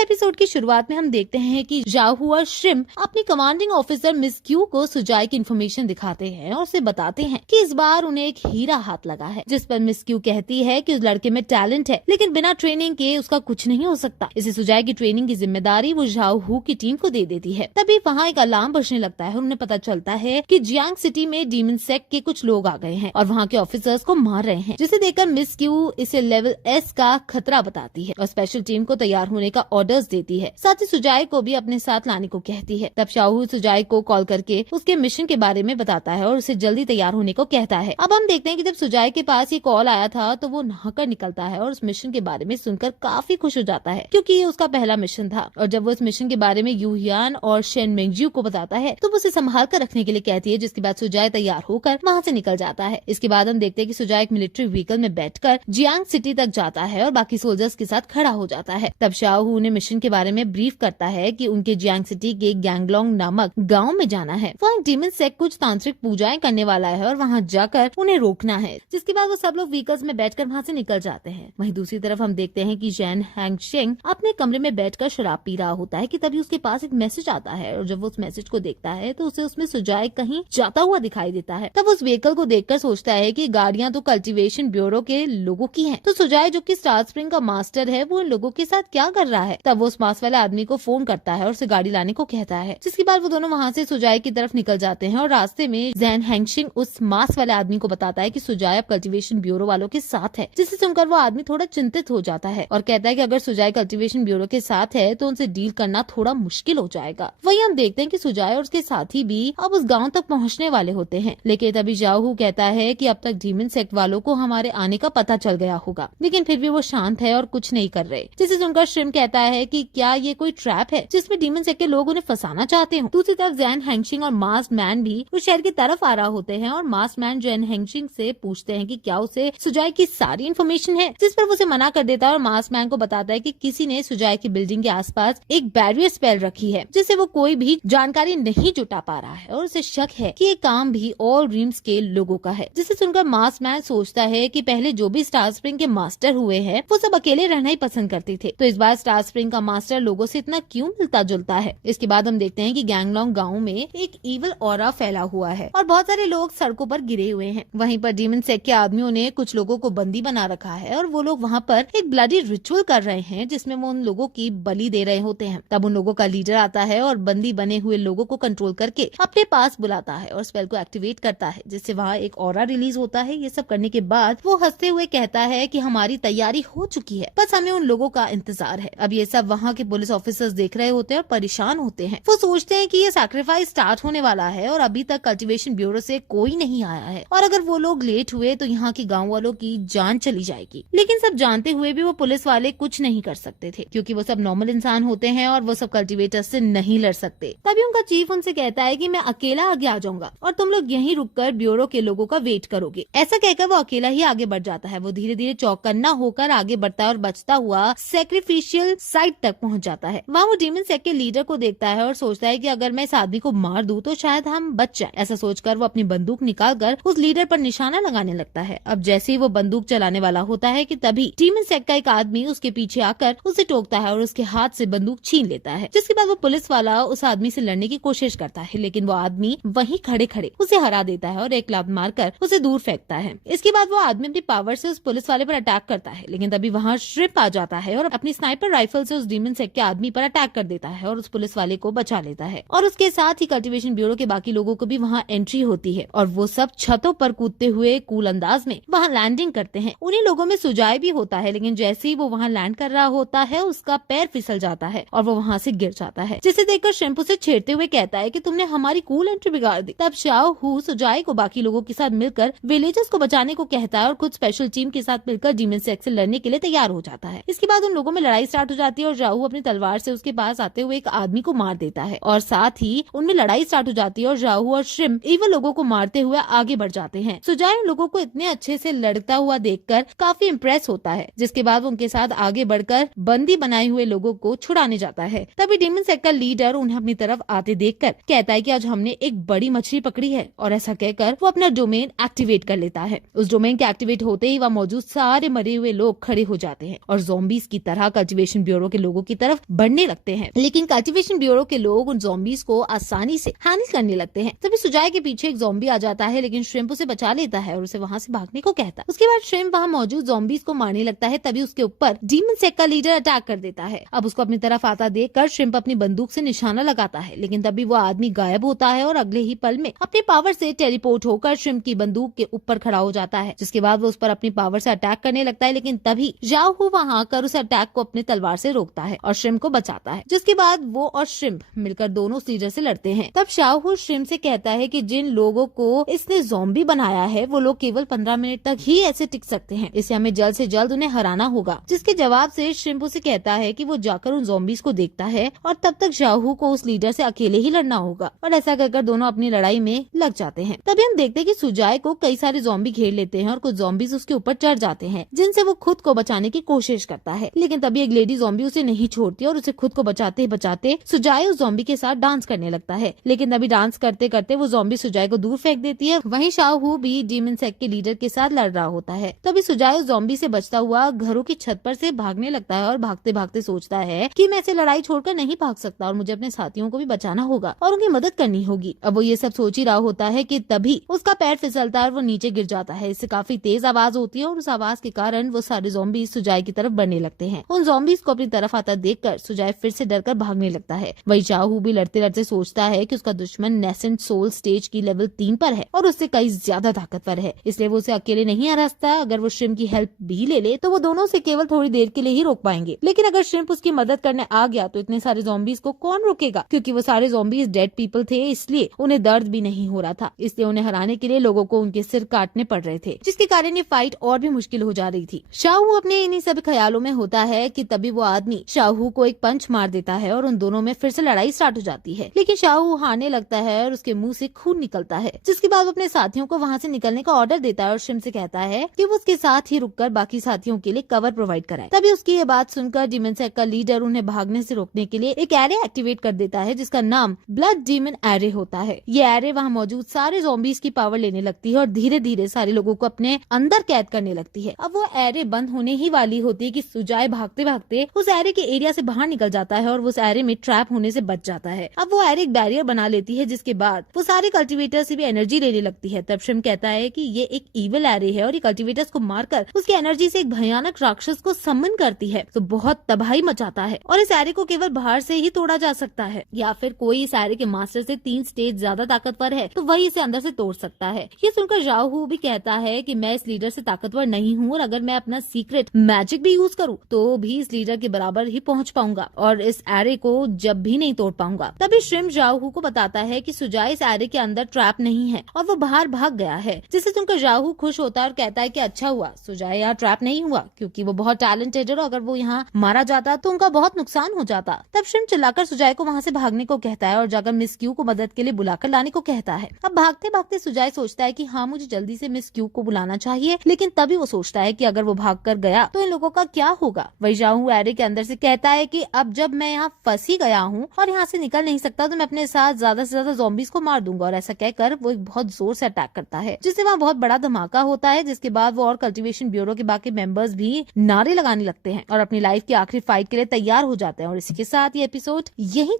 Episode की शुरुआत में हम देखते हैं कि जाहू और श्रिम अपनी कमांडिंग ऑफिसर मिस क्यू को सुजाई की इन्फॉर्मेशन दिखाते हैं और उसे बताते हैं कि इस बार उन्हें एक हीरा हाथ लगा है, जिस पर मिस क्यू कहती है कि उस लड़के में टैलेंट है, लेकिन बिना ट्रेनिंग के उसका कुछ नहीं हो सकता। इसे सुजाई की ट्रेनिंग की जिम्मेदारी वो जाहू की टीम को दे देती है। तभी वहाँ एक अलार्म बजने लगता है और उन्हें पता चलता है कि जियांग सिटी में डीमन सेक्ट के कुछ लोग आ गए हैं और वहाँ के ऑफिसर्स को मार रहे हैं, जिसे देखकर मिस क्यू इसे लेवल एस का खतरा बताती है और स्पेशल टीम को तैयार होने का ऑर्डर्स देती है। साथ ही सुजाई को भी अपने साथ लाने को कहती है। तब शाहू सुजाई को कॉल करके उसके मिशन के बारे में बताता है और उसे जल्दी तैयार होने को कहता है। अब हम देखते हैं कि जब सुजाई के पास ये कॉल आया था तो वो नहाकर निकलता है और उस मिशन के बारे में सुनकर काफी खुश हो जाता है, क्योंकि ये उसका पहला मिशन था। और जब वो इस मिशन के बारे में यूहियान और शेन मेंगजू को बताता है तो वो उसे संभाल कर रखने के लिए कहती है, जिसके बाद सुजाई तैयार होकर वहाँ से निकल जाता है। इसके बाद हम देखते हैं कि सुजाई एक मिलिट्री व्हीकल में बैठकर जियांग सिटी तक जाता है और बाकी सोल्जर्स के साथ खड़ा हो जाता है। तब शाहू उन्हें मिशन के बारे में ब्रीफ करता है कि उनके जियांग सिटी के गैंगलोंग नामक गांव में जाना है। वहाँ डीमन सेक्ट कुछ तांत्रिक पूजाएं करने वाला है और वहाँ जाकर उन्हें रोकना है, जिसके बाद वो सब लोग व्हीकल्स में बैठकर वहाँ से निकल जाते हैं। वहीं दूसरी तरफ हम देखते हैं कि जैन हैंगशेंग अपने कमरे में बैठकर शराब पी रहा होता है कि तभी उसके पास एक मैसेज आता है और जब वो उस मैसेज को देखता है तो उसे उसमें सुजाई कहीं जाता हुआ दिखाई देता है। तब उस व्हीकल को देखकर सोचता है कि गाड़ियां तो कल्टीवेशन ब्यूरो के लोगों की हैं, तो सुजाई जो कि स्टार स्प्रिंग का मास्टर है वो इन लोगों के साथ क्या कर रहा है। तब वो उस मास्क वाले आदमी को फोन करता है और उसे गाड़ी लाने को कहता है, जिसके बाद वो दोनों वहाँ से सुजाई की तरफ निकल जाते हैं और रास्ते में जैन हैंगशिंग उस मास्क वाले आदमी को बताता है कि सुजाई अब कल्टीवेशन ब्यूरो वालों के साथ है, जिसे सुनकर वो आदमी थोड़ा चिंतित हो जाता है और कहता है कि अगर सुजाई कल्टीवेशन ब्यूरो के साथ है तो उनसे डील करना थोड़ा मुश्किल हो जाएगा। वहीं हम देखते हैं कि सुजाई और उसके साथी भी अब उस गाँव तक पहुँचने वाले होते हैं, लेकिन तभी जाहू कहता है कि अब तक डीमन सेक्ट वालों को हमारे आने का पता चल गया होगा, लेकिन फिर भी वो शांत है और कुछ नहीं कर रहे, जिसे सुनकर श्रिम कहता है कि क्या ये कोई ट्रैप है जिसमें डीमन सेक्ट के लोग उन्हें फंसाना चाहते हो। दूसरी तरफ जैन हैंगशिंग और मास्क मैन भी उस शहर की तरफ आ रहा होते हैं और मास्क मैन जैन हैंगशिंग से पूछते हैं कि क्या उसे सुजाई की सारी इन्फॉर्मेशन है, जिस पर वो उसे मना कर देता है और मास्क मैन को बताता है कि किसी ने सुजाई की बिल्डिंग के आसपास एक बैरियर स्पेल रखी है, जिससे वो कोई भी जानकारी नहीं जुटा पा रहा है और उसे शक है कि ये काम भी ऑल ड्रीम्स के लोगों का है। जिसे सुनकर मास्क मैन सोचता है कि पहले जो भी स्टार स्प्रिंग के मास्टर हुए हैं वो सब अकेले रहना ही पसंद करते थे, तो इस बार स्टार स्प्रिंग का मास्टर लोगों से इतना क्यों मिलता जुलता है। इसके बाद हम देखते हैं कि गैंगलोंग गांव में एक इविल ऑरा फैला हुआ है और बहुत सारे लोग सड़कों पर गिरे हुए हैं। वहीं पर डीमन सेक्ट के आदमियों ने कुछ लोगों को बंदी बना रखा है और वो लोग वहाँ पर एक ब्लडी रिचुअल कर रहे हैं, जिसमें वो उन लोगों की बलि दे रहे होते हैं। तब उन लोगों का लीडर आता है और बंदी बने हुए लोगों को कंट्रोल करके अपने पास बुलाता है और स्पेल को एक्टिवेट करता है, जिससे वहाँ एक ऑरा रिलीज होता है। ये सब करने के बाद वो हंसते हुए कहता है कि हमारी तैयारी हो चुकी है, बस हमें उन लोगों का इंतजार है। अब ये सब वहाँ के पुलिस ऑफिसर्स देख रहे होते हैं और परेशान होते हैं। वो सोचते हैं कि ये सैक्रिफाइस स्टार्ट होने वाला है और अभी तक कल्टीवेशन ब्यूरो से कोई नहीं आया है और अगर वो लोग लेट हुए तो यहाँ के गाँव वालों की जान चली जाएगी। लेकिन सब जानते हुए भी वो पुलिस वाले कुछ नहीं कर सकते थे, क्योंकि वो सब नॉर्मल इंसान होते हैं और वो सब कल्टीवेटर से नहीं लड़ सकते। तभी उनका चीफ उनसे कहता है कि मैं अकेला आगे आ जाऊंगा और तुम लोग यहीं रुककर ब्यूरो के लोगों का वेट करोगे। ऐसा कहकर वो अकेला ही आगे बढ़ जाता है। वो धीरे धीरे चौकन्ना होकर आगे बढ़ता है और बचता हुआ सैक्रिफिशियल साइट तक पहुंच जाता है। वहाँ वो डीमन सेक्ट के लीडर को देखता है और सोचता है कि अगर मैं इस आदमी को मार दूं तो शायद हम बच जाए। ऐसा सोचकर वो अपनी बंदूक निकालकर उस लीडर पर निशाना लगाने लगता है। अब जैसे ही वो बंदूक चलाने वाला होता है कि तभी डीमन सेक्ट का एक आदमी उसके पीछे आकर उसे टोकता है और उसके हाथ से बंदूक छीन लेता है, जिसके बाद वो पुलिस वाला उस आदमी से लड़ने की कोशिश करता है, लेकिन वो आदमी वहीं खड़े खड़े उसे हरा देता है और एक लात मारकर उसे दूर फेंकता है। इसके बाद वो आदमी अपनी पावर से उस पुलिस वाले पर अटैक करता है, लेकिन तभी वहाँ श्रिप आ जाता है और अपनी स्नाइपर राइफल से उस डीमन सेक्ट के आदमी पर अटैक कर देता है और उस पुलिस वाले को बचा लेता है। और उसके साथ ही कल्टीवेशन ब्यूरो के बाकी लोगों को भी वहाँ एंट्री होती है और वो सब छतों पर कूदते हुए कूल अंदाज में वहाँ लैंडिंग करते हैं। उन्हीं लोगों में सुजाई भी होता है, लेकिन जैसे ही वो वहाँ लैंड कर रहा होता है उसका पैर फिसल जाता है और वो वहाँ से गिर जाता है, जिसे देखकर शैम्पू से छेड़ते हुए कहता है कि तुमने हमारी कूल एंट्री बिगाड़ दी। तब शाओ हु सुजाई को बाकी लोगों के साथ मिलकर विलेजर्स को बचाने को कहता है और खुद स्पेशल टीम के साथ मिलकर डीमन सेक्ट से लड़ने के लिए तैयार हो जाता है। इसके बाद उन लोगों में लड़ाई स्टार्ट हो जाती है और जाहू अपनी तलवार से उसके पास आते हुए एक आदमी को मार देता है और साथ ही उनमें लड़ाई स्टार्ट हो जाती है और जाहू और श्रिम इवल लोगों को मारते हुए आगे बढ़ जाते हैं। सुजाई उन लोगों को इतने अच्छे से लड़ता हुआ देखकर काफी इम्प्रेस होता है, जिसके बाद वो उनके साथ आगे बढ़कर बंदी बनाए हुए लोगों को छुड़ाने जाता है। तभी डीमन सेक्ट का लीडर उन्हें अपनी तरफ आते देखकर कहता है कि आज हमने एक बड़ी मछली पकड़ी है और ऐसा कहकर वो अपना डोमेन एक्टिवेट कर लेता है। उस डोमेन के एक्टिवेट होते ही वहाँ मौजूद सारे मरे हुए लोग खड़े हो जाते हैं और ज़ॉम्बीज की तरह कल्टीवेशन ब्यूरो के लोगों की तरफ बढ़ने लगते हैं, लेकिन कल्टीवेशन ब्यूरो के लोग उन ज़ॉम्बीज को आसानी से हैंडल करने लगते हैं। तभी सुजाय के पीछे एक ज़ॉम्बी आ जाता है, लेकिन श्रिम्प उसे बचा लेता है और उसे वहाँ से भागने को कहता है। उसके बाद श्रिम्प वहाँ मौजूद ज़ॉम्बीज को मारने लगता है। तभी उसके ऊपर डीमन सेक का लीडर अटैक कर देता है। अब उसको अपनी तरफ आता देखकर श्रिम्प अपनी बंदूक से निशाना लगाता है, लेकिन तभी वो आदमी गायब होता है और अगले ही पल में अपने पावर से टेलीपोर्ट होकर श्रिम्प की बंदूक के ऊपर खड़ा हो जाता है, जिसके बाद वो उस पर अपनी पावर से अटैक करने लगता है। लेकिन तभी जाओ वहाँ आकर उस अटैक को अपने तलवार से रोकता है और श्रिम्प को बचाता है, जिसके बाद वो और श्रिम्प मिलकर दोनों उस लीडर से लड़ते हैं। तब शाहू श्रिम्प से कहता है कि जिन लोगों को इसने ज़ॉम्बी बनाया है वो लोग केवल 15 मिनट तक ही ऐसे टिक सकते हैं, इससे हमें जल्द से जल्द उन्हें हराना होगा। जिसके जवाब से श्रिम्प उसे कहता है कि वो जाकर उन ज़ॉम्बीज को देखता है और तब तक शाहू को उस लीडर से अकेले ही लड़ना होगा, और ऐसा कर दोनों अपनी लड़ाई में लग जाते हैं। तभी हम देखते हैं कि सुजाय को कई सारे ज़ॉम्बी घेर लेते हैं और कुछ ज़ॉम्बीज उसके ऊपर चढ़ जाते हैं, जिनसे वो खुद को बचाने की कोशिश करता है। लेकिन तभी एक लेडी ज़ॉम्बी उसे नहीं छोड़ती और उसे खुद को बचाते बचाते सुजाय उस ज़ॉम्बी के साथ डांस करने लगता है। लेकिन तभी डांस करते करते वो ज़ॉम्बी सुजाय को दूर फेंक देती है। वहीं शाहू भी डीमन सेक के लीडर के साथ लड़ रहा होता है। तभी सुजाय उस ज़ॉम्बी से बचता हुआ घरों की छत पर से भागने लगता है और भागते भागते सोचता है कि मैं इसे लड़ाई छोड़कर नहीं भाग सकता और मुझे अपने साथियों को भी बचाना होगा और उनकी मदद करनी होगी। अब वो ये सब सोच ही रहा होता है कि तभी उसका पैर फिसलता है और वो नीचे गिर जाता है। इससे काफी तेज आवाज होती है और उस आवाज के कारण वो सारे ज़ॉम्बी सुजाय की तरफ बढ़ने लगते हैं। उन ज़ॉम्बीज को अपनी तरफ आता देखकर सुजाय फिर से डरकर भागने लगता है। वही चाहू भी लड़ते लड़ते सोचता है कि उसका दुश्मन नेसेंट सोल स्टेज की लेवल 3 पर है और उससे कई ज्यादा ताकतवर है, इसलिए वो उसे अकेले नहीं हरा सकता। अगर वो श्रिम्प की हेल्प भी ले ले तो वो दोनों से केवल थोड़ी देर के लिए ही रोक पाएंगे। लेकिन अगर श्रिम्प उसकी मदद करने आ गया तो इतने सारे ज़ॉम्बीज को कौन रोकेगा, क्योंकि वो सारे ज़ॉम्बीज डेड पीपल थे, इसलिए उन्हें दर्द भी नहीं हो रहा था। इसलिए उन्हें हराने के लिए लोगों को उनके सिर काटने पड़ रहे थे, जिसके कारण ये फाइट और भी मुश्किल हो जा रही थी। शाहू अपने इन्हीं सब ख्यालों में होता है कि तभी वो आदमी शाहू को एक पंच मार देता है और उन दोनों में फिर से लड़ाई स्टार्ट हो जाती है। लेकिन शाहू हारने लगता है और उसके मुंह से खून निकलता है, जिसके बाद वो अपने साथियों को वहाँ से निकलने का ऑर्डर देता है और श्रिम्प से कहता है कि वो उसके साथ ही रुककर बाकी साथियों के लिए कवर प्रोवाइड कराए। तभी उसकी ये बात सुनकर डीमन सेक का लीडर उन्हें भागने से रोकने के लिए एक एरे एक्टिवेट कर देता है, जिसका नाम ब्लड डीमन एरे होता है। ये एरे वहाँ मौजूद सारे ज़ॉम्बीज की पावर लेने लगती है और धीरे धीरे सारे लोगों को अपने अंदर कैद करने लगती है। अब वो एरे बंद होने ही वाली होती है कि सुजाय भागते भागते उस एरे के एरिया से बाहर निकल जाता है और वो उस एरे में ट्रैप होने से बच जाता है। अब वो एरे एक बैरियर बना लेती है, जिसके बाद वो सारे कल्टीवेटर से भी एनर्जी लेने लगती है। तब श्रिम्प कहता है कि ये एक इविल एरे है और ये कल्टीवेटर्स को मारकर उसकी एनर्जी से एक भयानक राक्षस को समन करती है, तो बहुत तबाही मचाता है और इस एरे को केवल बाहर से ही तोड़ा जा सकता है, या फिर कोई इस एरे के मास्टर से 3 स्टेज ज्यादा ताकतवर है तो वही इसे अंदर से तोड़ सकता है। ये सुनकर जाओ भी कहता है कि मैं इस लीडर से ताकतवर नहीं हूँ और अगर मैं अपना सीक्रेट मैजिक भी यूज करूँ तो भी इस लीडर के बराबर ही पहुँच पाऊंगा और इस एरे को जब भी नहीं तोड़ पाऊंगा। तभी श्रिम्प जाओ को बताता है कि सुजाय इस एरे के अंदर ट्रैप नहीं है और वो बाहर भाग गया है, जिससे सुनकर जाओ खुश होता है और कहता है कि अच्छा हुआ सुजाय यहाँ ट्रैप नहीं हुआ, क्योंकि वो बहुत टैलेंटेड है और अगर वो यहाँ मारा जाता तो उनका बहुत नुकसान हो जाता। तब श्रिम्प चिल्लाकर सुजाय को वहाँ से भागने को कहता है और जाकर मिस क्यू को मदद के लिए बुलाकर लाने को कहता है। अब भागते भागते सुजाय सोचता है कि हाँ मुझे जल्दी से मिस क्यू को बुलाना चाहिए, लेकिन तभी वो सोचता है कि अगर वो भाग कर गया तो इन लोगों का क्या होगा। वही जाऊ एरे के अंदर से कहता है कि अब जब मैं यहाँ फंस ही गया हूँ और यहाँ से निकल नहीं सकता तो मैं अपने साथ ज्यादा से ज्यादा ज़ॉम्बीज को मार दूंगा, और ऐसा कहकर वो एक बहुत जोर से अटैक करता है, जिससे वहाँ बहुत बड़ा धमाका होता है। जिसके बाद वो और कल्टीवेशन ब्यूरो के बाकी मेंबर्स भी नारे लगाने लगते हैं और अपनी लाइफ की आखिरी फाइट के लिए तैयार हो जाते हैं। और इसी के साथ ये एपिसोड यहीं